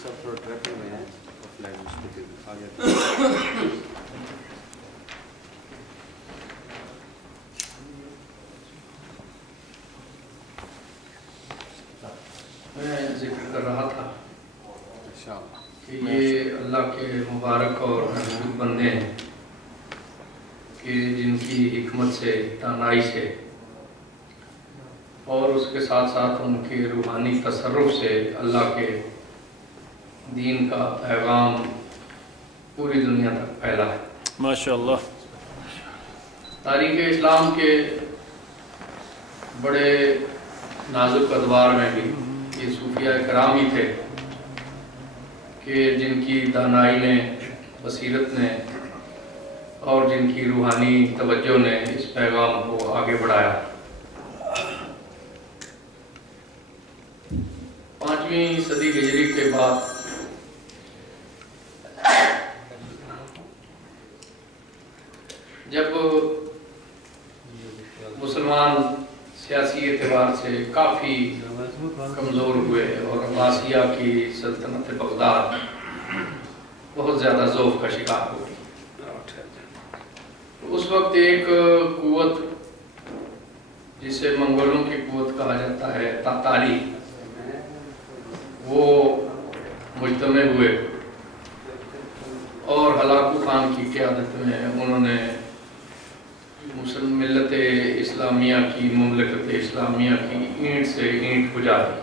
सब थोड़ा ट्रैफिक में है, ऑफलाइन स्पीकर आ गया। मैं जिक्र कर रहा था कि ये अल्लाह के मुबारक और महबूब बंदे हैं कि जिनकी हिकमत से, दानाई से और उसके साथ साथ उनके रूहानी तसर्रुफ से अल्लाह के दीन का पैगाम पूरी दुनिया तक फैला है। माशाअल्लाह। तारीख़ इस्लाम के बड़े नाजुक अदवार में भी ये सूफिया कराम ही थे कि जिनकी दानाई ने, बसीरत ने और जिनकी रूहानी तवज्जो ने इस पैगाम को आगे बढ़ाया। 5वीं सदी हिजरी के बाद जब मुसलमान सियासी एतबार से काफ़ी कमज़ोर हुए और अब्बासिया की सल्तनत बगदाद बहुत ज़्यादा ज़ौफ़ का शिकार हो गई, तो उस वक्त एक कुव्वत जिसे मंगोलों की कुव्वत कहा जाता है, तातारी, वो मुजतमे हुए और हलाकू खान की क़यादत में उन्होंने मुस्लिम मिल्लत इस्लामिया की, मुमलकत इस्लामिया की ईंट से ईंट बुझा दी।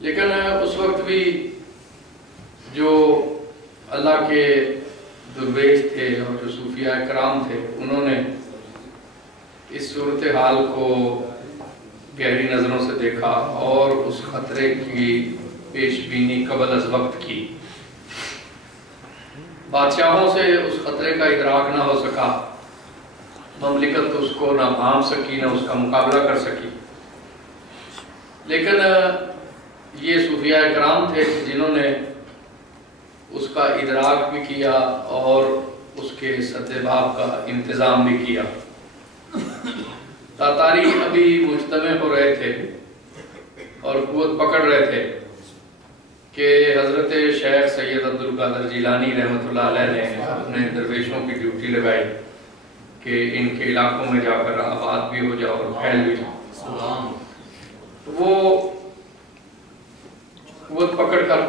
लेकिन उस वक्त भी जो अल्लाह के दुर्वेश थे और जो सूफिया कराम थे, उन्होंने इस सूरत हाल को गहरी नज़रों से देखा और उस ख़तरे की पेशबीनी कबल अज़ वक्त की। बादशाहों से उस ख़तरे का इदराक ना हो सका, ममलिकत उसको ना भांप सकी, ना उसका मुकाबला कर सकी। लेकिन ये सूफिया कराम थे जिन्होंने उसका इदराक भी किया और उसके सद्देबाब का इंतज़ाम भी किया। तातारी अभी मुजतमे हो रहे थे और कुव्वत पकड़ रहे थे कि हज़रत शेख सैयद अब्दुल कादिर जिलानी रहमतुल्लाह अलैह ने अपने दरवेशों की ड्यूटी लगाई कि इनके इलाकों में जाकर आबाद भी हो जाओ और फैल भी जाओ। तो वो कुव्वत पकड़ कर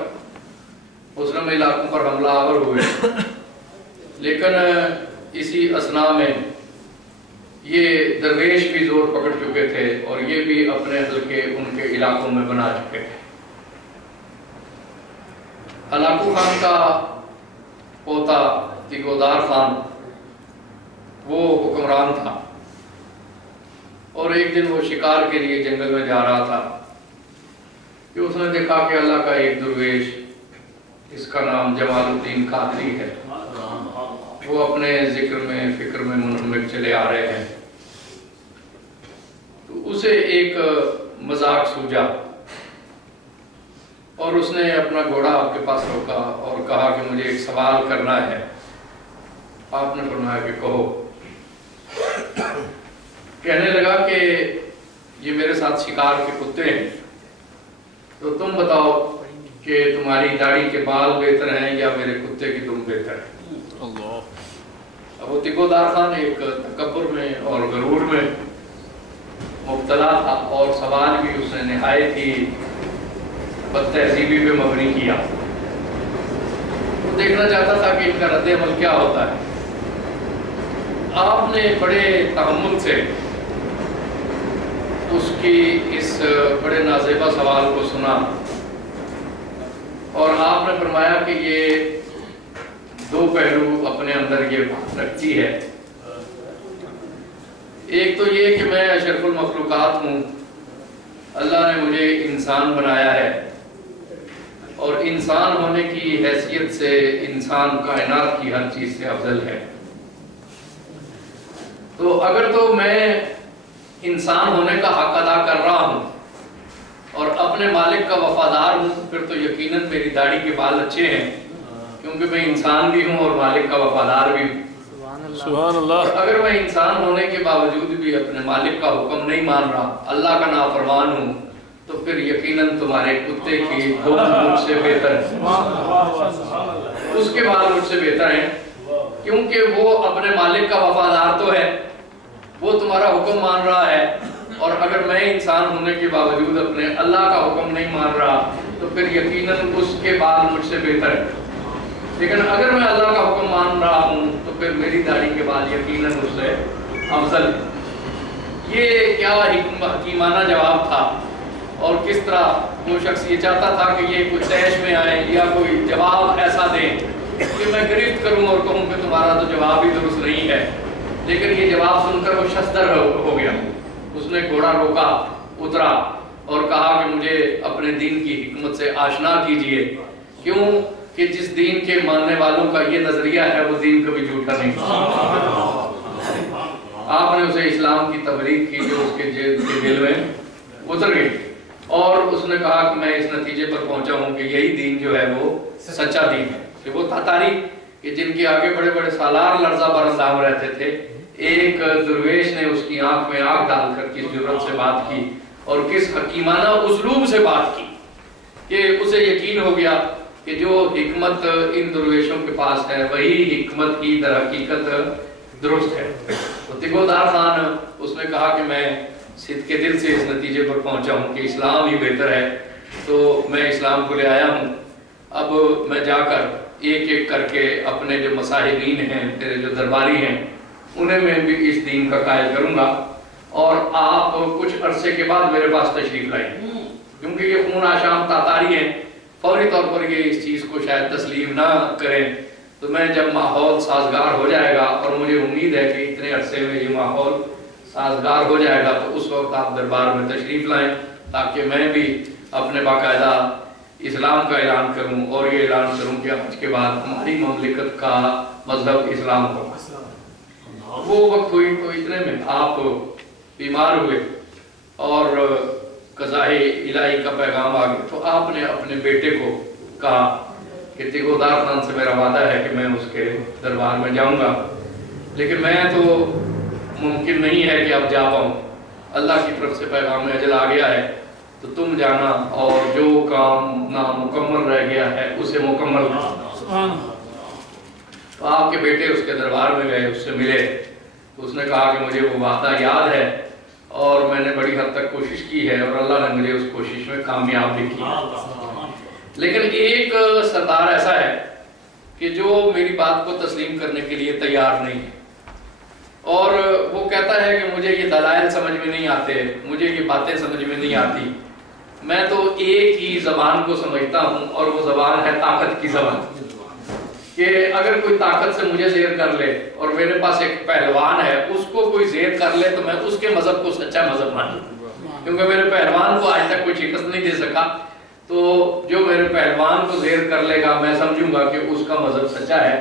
मुस्लिम इलाकों पर हमलावर हुए, लेकिन इसी असना में ये दरवेश भी जोर पकड़ चुके थे और ये भी अपने हल्के उनके इलाकों में बना चुके थे। हलाकू खान का पोता तिगोदार खान वो हुक्मरान था और एक दिन वो शिकार के लिए जंगल में जा रहा था कि उसने देखा कि अल्लाह का एक दुर्वेश, इसका नाम जमालुद्दीन कादरी है, वो अपने जिक्र में, फिक्र में मुनहमिक चले आ रहे हैं। तो उसे एक मजाक सूझा और उसने अपना घोड़ा आपके पास रोका और कहा कि मुझे एक सवाल करना है। आपने फरमाया कि कहो। कहने लगा कि ये मेरे साथ शिकार के कुत्ते हैं, तो तुम बताओ कि तुम्हारी दाढ़ी के बाल बेहतर हैं या मेरे कुत्ते की दुम बेहतर है। अब वो तिगोदार खान एक तकब्बुर में और गरूर में मुब्तला था और सवाल भी उसने निहायत ही बदतहजीबी पे मबनी किया। वो देखना चाहता था कि इनका रद्द अमल क्या होता है। आपने बड़े तहम्मुल से उसकी इस बड़े नाज़ेबा सवाल को सुना और आपने फरमाया कि ये दो पहलू अपने अंदर ये रखती है। एक तो ये कि मैं अशरफुल मखलूकात हूँ, अल्लाह ने मुझे इंसान बनाया है और इंसान होने की हैसियत से इंसान कायनात की हर चीज़ से अफजल है। तो अगर तो मैं इंसान होने का हक अदा कर रहा हूँ और अपने मालिक का वफादार हूँ, तो फिर तो यकीनन मेरी दाढ़ी के बाल अच्छे हैं, क्योंकि मैं इंसान भी हूँ और मालिक का वफादार भी हूँ। सुभान अल्लाह। अगर मैं इंसान होने के बावजूद भी अपने मालिक का हुक्म नहीं मान रहा, अल्लाह का नाफरमान हूँ, तो फिर यकीनन तुम्हारे कुत्ते की दो मुझसे बेहतर है, उसके बाल मुझसे बेहतर हैं, क्योंकि वो अपने मालिक का वफादार तो है, वो तुम्हारा हुक्म मान रहा है, और अगर मैं इंसान होने के बावजूद अपने अल्लाह का हुक्म नहीं मान रहा तो फिर यकीनन उसके बाल मुझसे बेहतर है। लेकिन अगर मैं अल्लाह का हुक्म मान रहा हूँ तो फिर मेरी दाढ़ी के बाल यकीनन उससे अफजल है। ये क्या हकीमाना जवाब था, और किस तरह वो शख्स ये चाहता था कि ये कुछ तैश में आए या कोई जवाब ऐसा दें कि मैं गिरफ्त करूं और कहूं कि तुम्हारा तो जवाब ही दुरुस्त नहीं है। लेकिन ये जवाब सुनकर वो शस्तर हो गया। उसने घोड़ा रोका, उतरा और कहा कि मुझे अपने दीन की हिकमत से आशना कीजिए, क्यों कि जिस दीन के मानने वालों का ये नजरिया है वो दीन कभी झूठा नहीं। आपने उसे इस्लाम की तबलीग की जो उसके दिल में उतर गई, और उसने कहा कि मैं इस नतीजे पर पहुंचा हूं कि यही दीन जो है वो सच्चा दीन है। कि वो तातारी कि जिनके आगे बड़े बड़े सालार लर्जा बरंदाम रहते थे, एक दुर्वेश ने उसकी आंख में आंख डालकर किस जुर्रत से बात की और किस हकीमाना उसलूब से बात की कि उसे यकीन हो गया कि जो हिकमत इन दुर्वेशों के पास है वही हिकमत की दर हकीकत दुरुस्त है। तो तिगोदार खान उसने कहा कि मैं सिद्ध के दिल से इस नतीजे पर पहुंचा हूं कि इस्लाम ही बेहतर है, तो मैं इस्लाम को ले आया हूं। अब मैं जाकर एक एक करके अपने जो मसाहिबीन हैं, तेरे जो दरबारी हैं, उन्हें मैं भी इस दीन का कायल करूंगा, और आप कुछ अरसे के बाद मेरे पास तशरीफ लाएंगे, क्योंकि ये खून आशाम तातारी हैं, फौरी तौर पर ये इस चीज को शायद तस्लीम ना करें। तो मैं जब माहौल साजगार हो जाएगा, और मुझे उम्मीद है कि इतने अरसे में ये माहौल साजगार हो जाएगा, तो उस वक्त आप दरबार में तशरीफ लाएं, ताकि मैं भी अपने बाकायदा इस्लाम का ऐलान करूं और ये ऐलान करूं कि आज के बाद हमारी ममलिकत का मजहब इस्लाम हो। वो वक्त हुई तो इतने में आप बीमार हुए और कज़ाए इलाही का पैगाम आ गया, तो आपने अपने बेटे को कहा कि तिगोदार खान से मेरा वादा है कि मैं उसके दरबार में जाऊंगा, लेकिन मैं तो मुमकिन नहीं है कि अब जा पाऊँ, अल्लाह की तरफ से पैगाम अजल आ गया है, तो तुम जाना और जो काम नामुकम्मल रह गया है उसे मुकम्मल करो। तो आपके बेटे उसके दरबार में गए, उससे मिले, तो उसने कहा कि मुझे वो वादा याद है और मैंने बड़ी हद तक कोशिश की है और अल्लाह ने मुझे उस कोशिश में कामयाब भी की। लेकिन एक सरदार ऐसा है कि जो मेरी बात को तस्लीम करने के लिए तैयार नहीं है, और वो कहता है कि मुझे ये दलाइल समझ में नहीं आते, मुझे ये बातें समझ में नहीं आती, मैं तो एक ही जबान को समझता हूँ और वो जबान है ताकत की जबान। कि अगर कोई ताकत से मुझे ज़ेर कर ले और मेरे पास एक पहलवान है उसको कोई ज़ेर कर ले तो मैं उसके मजहब को सच्चा मजहब मानूं, क्योंकि मेरे पहलवान को आज तक कोई शिकस्त नहीं दे सका, तो जो मेरे पहलवान को ज़ेर कर लेगा मैं समझूंगा कि उसका मजहब सच्चा है।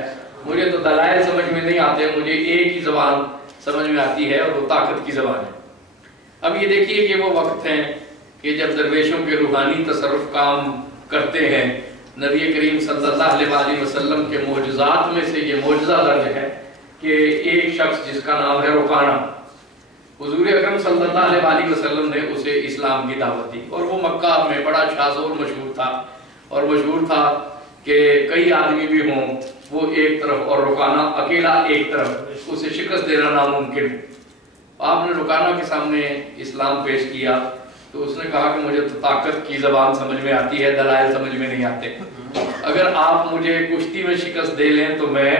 मुझे तो दलाइल समझ में नहीं आते, मुझे एक ही जबान समझ में आती है और वो ताकत की जबान है। अब ये देखिए कि वो वक्त हैं कि जब दरवेशों के रूहानी तसर्रुफ काम करते हैं। नबी करीम सल्लल्लाहु अलैहि वसल्लम के मोजज़ात में से ये मोजज़ा दर्ज है कि एक शख्स जिसका नाम है रुकाना, हुजूर अकरम सल्लल्लाहु अलैहि वसल्लम ने उसे इस्लाम की दावत दी, और वो मक्का में बड़ा शाज़ोर मशहूर था, और मशहूर था कि कई आदमी भी हों वो एक तरफ और रुकाना अकेला एक तरफ, उसे शिकस्त देना नामुमकिन है। आपने रुकाना के सामने इस्लाम पेश किया तो उसने कहा कि मुझे तो ताकत की ज़बान समझ में आती है, दलाइल समझ में नहीं आते, अगर आप मुझे कुश्ती में शिकस्त दे लें तो मैं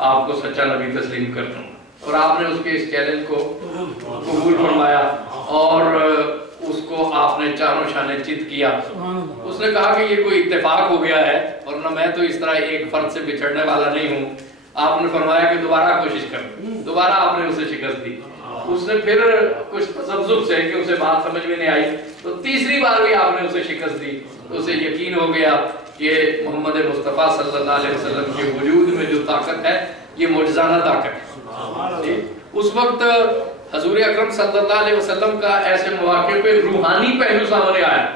आपको सच्चा नबी तस्लीम कर दूँ। और आपने उसके इस चैलेंज को कबूल फरमाया और उसको आपने चारों शाने चित किया। उसने कहा कि ये कोई इत्तेफाक हो गया है, वरना मैं तो इस तरह एक फर्द से बिछड़ने वाला नहीं हूँ। आपने फरमाया कि दोबारा कोशिश कर, दोबारा आपने उसे शिकस्त दी। उसने फिर कुछ तसब्जुब से कि उसे बात समझ में नहीं आई, तो तीसरी बार भी आपने उसे शिकस्त दी, तो उसे यकीन हो गया कि मोहम्मद मुस्तफ़ा सल्लल्लाहु अलैहि वसल्लम के वजूद में जो ताकत है ये मुजज़ाना ताकत है। उस वक्त हजूर अकरम सल्लल्लाहु अलैहि वसल्लम का ऐसे मौके पे रूहानी पहलू सामने आया,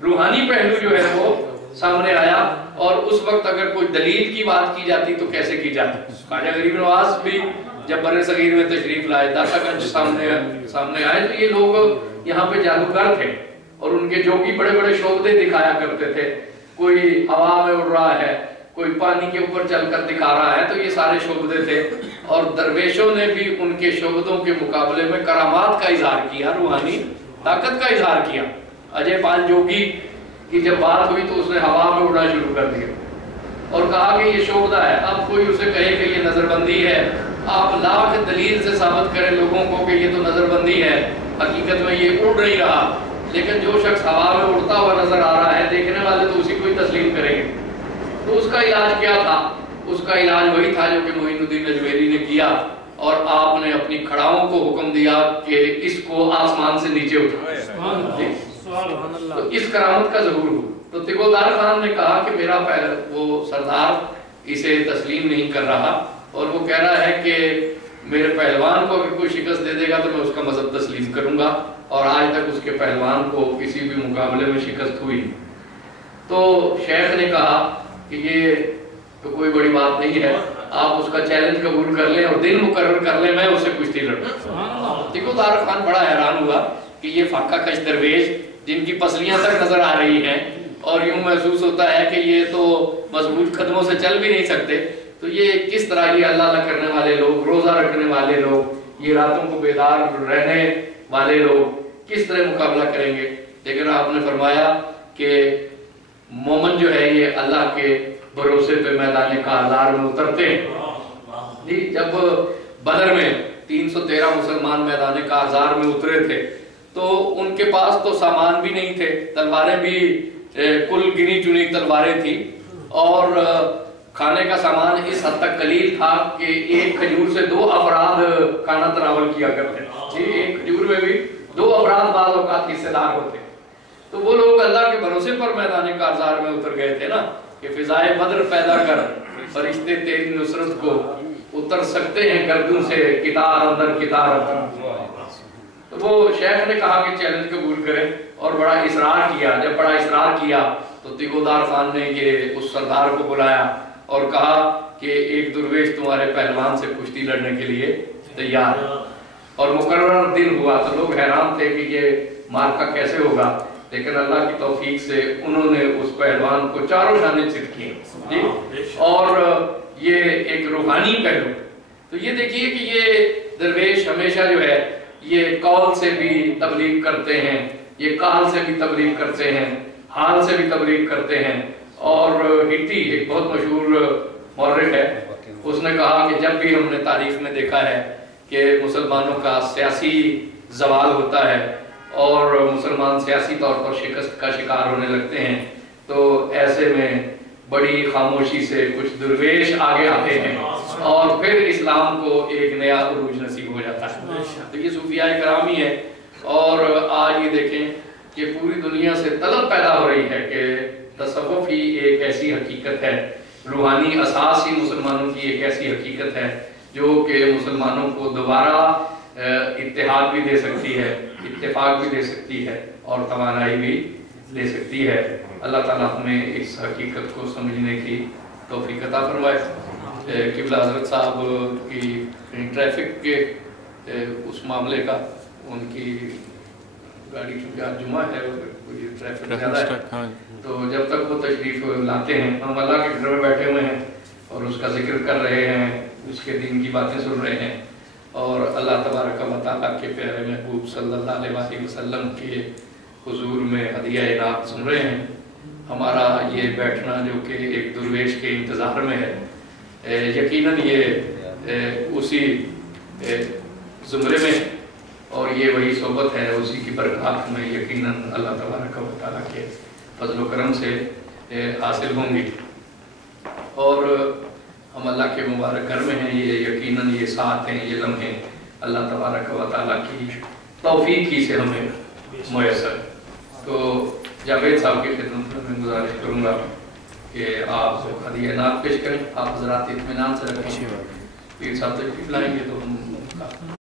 रूहानी पहलू जो है वो सामने आया। और उस वक्त अगर कोई दलील की बात की जाती तो कैसे की जाती। ख्वाजा गरीब नवाज भी जब बर्रे सगीर में तशरीफ लाए, दातागंज सामने आए, तो ये लोग यहाँ पे जादूगर थे और उनके जोगी बड़े बड़े शोभे दिखाया करते थे, कोई हवा में उड़ रहा है, कोई पानी के ऊपर चलकर दिखा रहा है, तो ये सारे शोभे थे। और दरवेशों ने भी उनके शोभों के मुकाबले में करामात का इजहार किया, रूहानी ताकत का इजहार किया। अजय पाल जोगी की जब बात हुई तो उसने हवा में उड़ना शुरू कर दिया और कहा कि ये शोभा है। अब कोई उसे कहे कि ये नजरबंदी है, आप लाख दलील से साबित करें लोगों को कि ये तो नजरबंदी है, हकीकत में ये उड़ नहीं रहा। लेकिन जो शख्स हवा में उड़ता हुआ नजर आ रहा है, देखने वाले तो उसी को ही तस्लीम करेंगे। तो उसका इलाज क्या था? उसका इलाज वही था जो कि मोइनुद्दीन अजमेरी ने किया, और आपने अपनी खड़ाओं को हुक्म दिया कि इसको आसमान से नीचे उठाओ। तो इस करामत का जरूर हो। तो तिगोदार खान ने कहा कि मेरा वो सरदार इसे तस्लीम नहीं कर रहा, और वो कह रहा है कि मेरे पहलवान को अगर कोई शिकस्त दे देगा तो मैं उसका मजहब तस्लीम करूंगा, और आज तक उसके पहलवान को किसी भी मुकाबले में शिकस्त हुई। तो शेख ने कहा कि ये तो कोई बड़ी बात नहीं है, आप उसका चैलेंज कबूल कर लें और दिन मुकर्रर कर लें, मैं उससे कुश्ती लड़ूं। तिगोदार खान बड़ा हैरान हुआ कि ये फाका कश दरवेश जिनकी पसलियां तक नजर आ रही हैं और यूं महसूस होता है कि ये तो मजबूत कदमों से चल भी नहीं सकते, तो ये किस तरह ये अल्लाह करने वाले लोग, रोजा रखने वाले लोग, ये रातों को बेदार रहने वाले लोग किस तरह मुकाबला करेंगे। लेकिन आपने फरमाया कि मोमन जो है ये अल्लाह के भरोसे पे मैदान काजार में उतरते हैं। जी, जब बदर में 313 मुसलमान मैदान काजार में उतरे थे तो उनके पास तो सामान भी नहीं थे, तलवारें भी कुल गिनी चुनी तलवारें थी, और खाने का सामान इस हद तक कलील था कि एक खजूर से 2 अफराद खाना तनावल किया करते थे। एक खजूर में भी 2 अफराद बाज़ औक़ात हिस्सेदार होते। तो वो लोग अल्लाह के भरोसे पर मैदान काजार में उतर गए थे ना, कि फिजाए बद्र पैदा कर फरिश्ते तेरी नुसरत को उतर सकते हैं गर्दों से कितार अंदर कितार। तो वो शेख ने कहा कि चैलेंज कबूल करें, और बड़ा इसरार किया। जब बड़ा इसरार किया तो तिगोदार खान ने ये उस सरदार को बुलाया और कहा कि एक दुर्वेश तुम्हारे पहलवान से कुश्ती लड़ने के लिए तैयार है। और मुकर्रर दिन हुआ तो लोग हैरान थे कि ये मार्का कैसे होगा, लेकिन अल्लाह की तौफीक से उन्होंने उस पहलवान को चारों जाने चित किए। और ये एक रूहानी पहलू। तो ये देखिए कि ये दरवेश हमेशा जो है ये कौल से भी तबलीग करते हैं, ये काल से भी तबलीग करते हैं, हाल से भी तबलीग करते हैं। और हिट्टी एक बहुत मशहूर मौर्रिख है, उसने कहा कि जब भी हमने तारीख में देखा है कि मुसलमानों का सियासी जवाल होता है और मुसलमान सियासी तौर पर शिकस्त का शिकार होने लगते हैं, तो ऐसे में बड़ी खामोशी से कुछ दुर्वेश आगे आते हैं और फिर इस्लाम को एक नया उरूज नसीब हो जाता है। तो ये सूफियाए करामी है। और आज ये देखें कि पूरी दुनिया से तलब पैदा हो रही है कि तसव्वुफ ही एक ऐसी हकीकत है, रूहानी असास ही मुसलमानों की एक ऐसी हकीकत है जो कि मुसलमानों को दोबारा इत्तेहाद भी दे सकती है, इत्तेफाक भी दे सकती है और तवानाई भी दे सकती है। अल्लाह ताला हमें इस हकीकत को समझने की तौफीक अता फरमाए। किबला हज़रत साहब की ट्रैफिक के उस मामले का, उनकी गाड़ी चूँकि आज जुमा है और ट्रैफिक ज़्यादा है, तो जब तक वो तशरीफ़ लाते हैं, हम अल्लाह के घर में बैठे हुए हैं और उसका जिक्र कर रहे हैं, उसके दिन की बातें सुन रहे हैं और अल्लाह तबारक व तआला के प्यारे महबूब सल्लल्लाहु अलैहि वसल्लम के हुजूर में हदिया इनात सुन रहे हैं। हमारा ये बैठना जो कि एक दुर्वेश के इंतज़ार में है, यकीनन ये उसी ज़ुमरे में और ये वही सोबत है, उसी की बरकत में यकीनन अल्लाह तबारक व तआला के फजल व करम से हासिल होंगी। और हम अल्लाह के मुबारक घर में हैं, ये यकीनन ये साथ हैं, ये लम्हे अल्लाह तबारक व तआला की तौफीक ही से हमें मुयस्सर। तो जावेद साहब की खिदमत में गुजारिश करूँगा कि आप हदिया इनात पेश करें। आप हज़रात इत्मीनान से रखें, पीर साहब तशरीफ़ लाएंगे तो हम